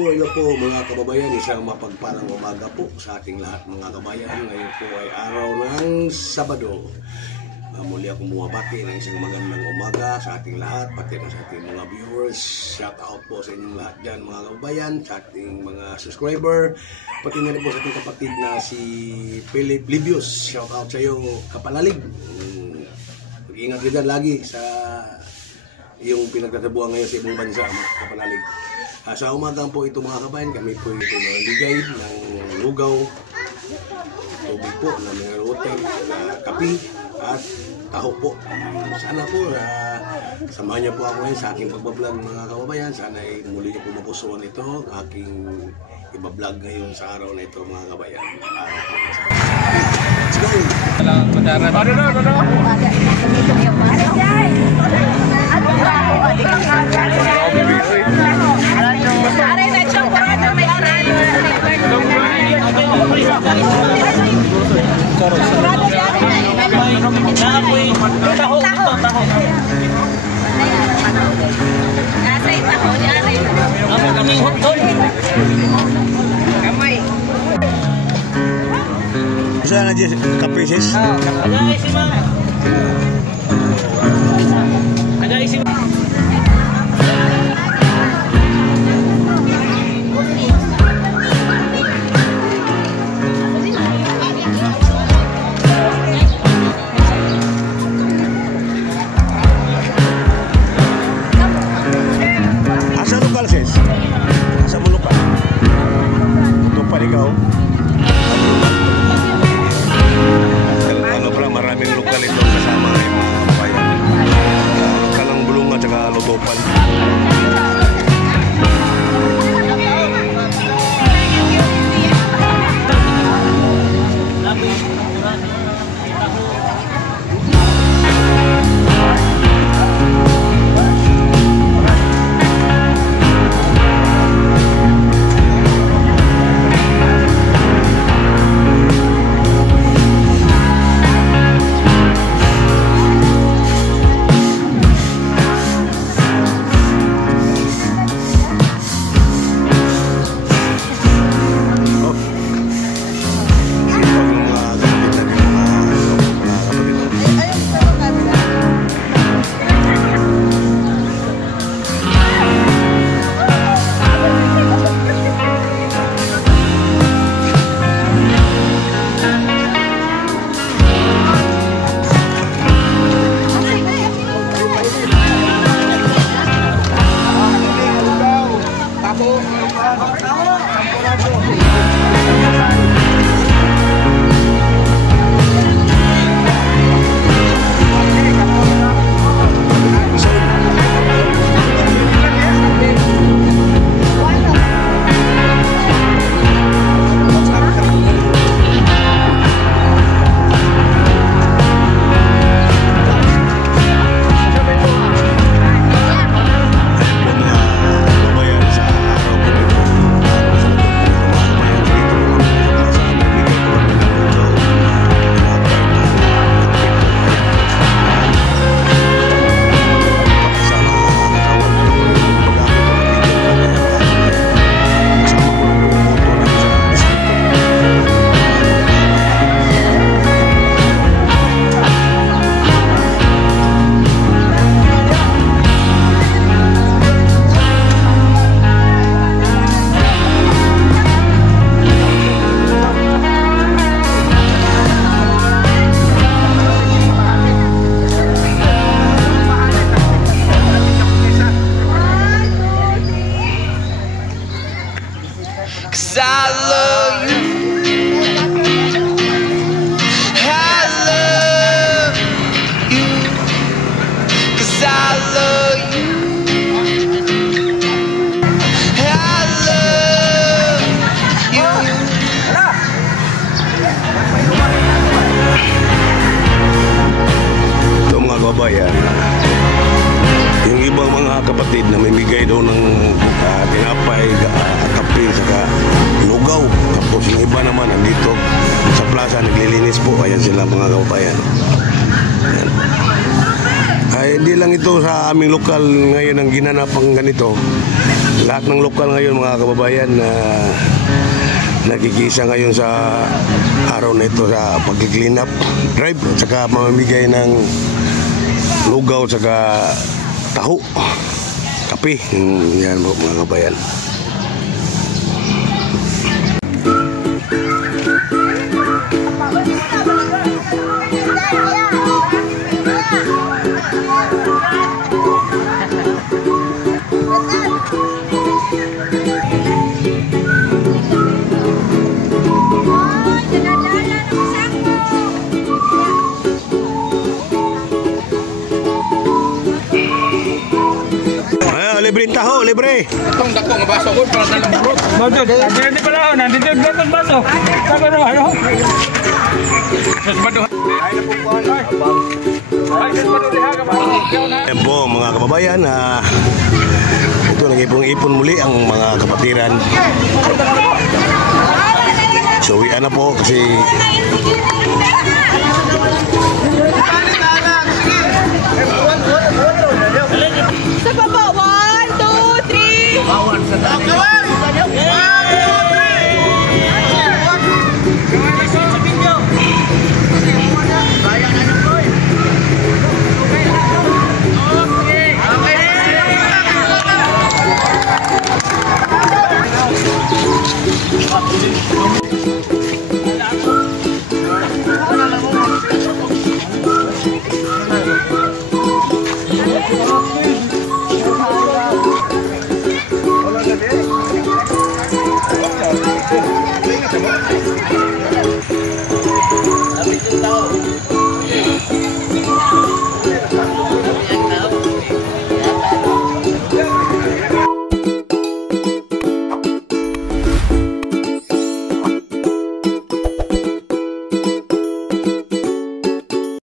hello po mga kababayan. Isang mapagpalang umaga po sa ating lahat mga kababayan. Ngayon po ay araw ng Sabado. Muli akong bumabati ng isang magandang umaga sa ating lahat, pati na sa ating mga viewers. Shout out po sa inyong lahat dyan mga kababayan, sa ating mga subscriber, pati na rin po sa ating kapatid na si Philip Livius. Shout out sa iyo, kapalalig. Mag-ingat ka dyan lagi sa yung pinagtatabuhan ngayon sa ibang bansa, kapalalig. Sa umagang po ito mga kabayan, kami po ito nagbigay ng lugaw, tubig po, na mga water, kape, at taho po. Sana po samahan niyo po ako ngayon sa aking pagbablog mga kababayan. Sana ay muli niyo po mapusuan ito, aking ibablog ngayon sa araw na ito mga kababayan. Let's go! Sana aja kape sis. Ada isi mana? Ada isi. Asa lokal sis? Asa mo lokal? Ito pa ikaw. Maraming lokal ito kasama ng mga kabayan. Kalang bulong at saka lutupan. Kababayan, yung ibang mga kapatid na may bigay daw ng tinapay, kape, saka lugaw. Tapos yung iba naman nandito sa plaza naglilinis po. Ayan sila mga kababayan. Ayan. Ay hindi lang ito sa aming lokal ngayon ang ginanap ang ganito. Lahat ng lokal ngayon mga kababayan na nagkikisa ngayon sa araw na ito sa pag-clean up drive at saka mamamigay ng lugaw at saka taho, kape. Yan mga kababayan. Libre taho, libre. Itong dako nga baso ko para dalang burot. Baso, hindi pala ako. Nandito yung gatong baso. Sabi ro, ano? Sus bado. Ay na po po. Ay, sus bado diha ka ba? Yan po mga kababayan, ito nag-ipon muli ang mga kapatiran. So uwian na po kasi sa baba, 1, 2, 3. Bawan sa dami. Tao.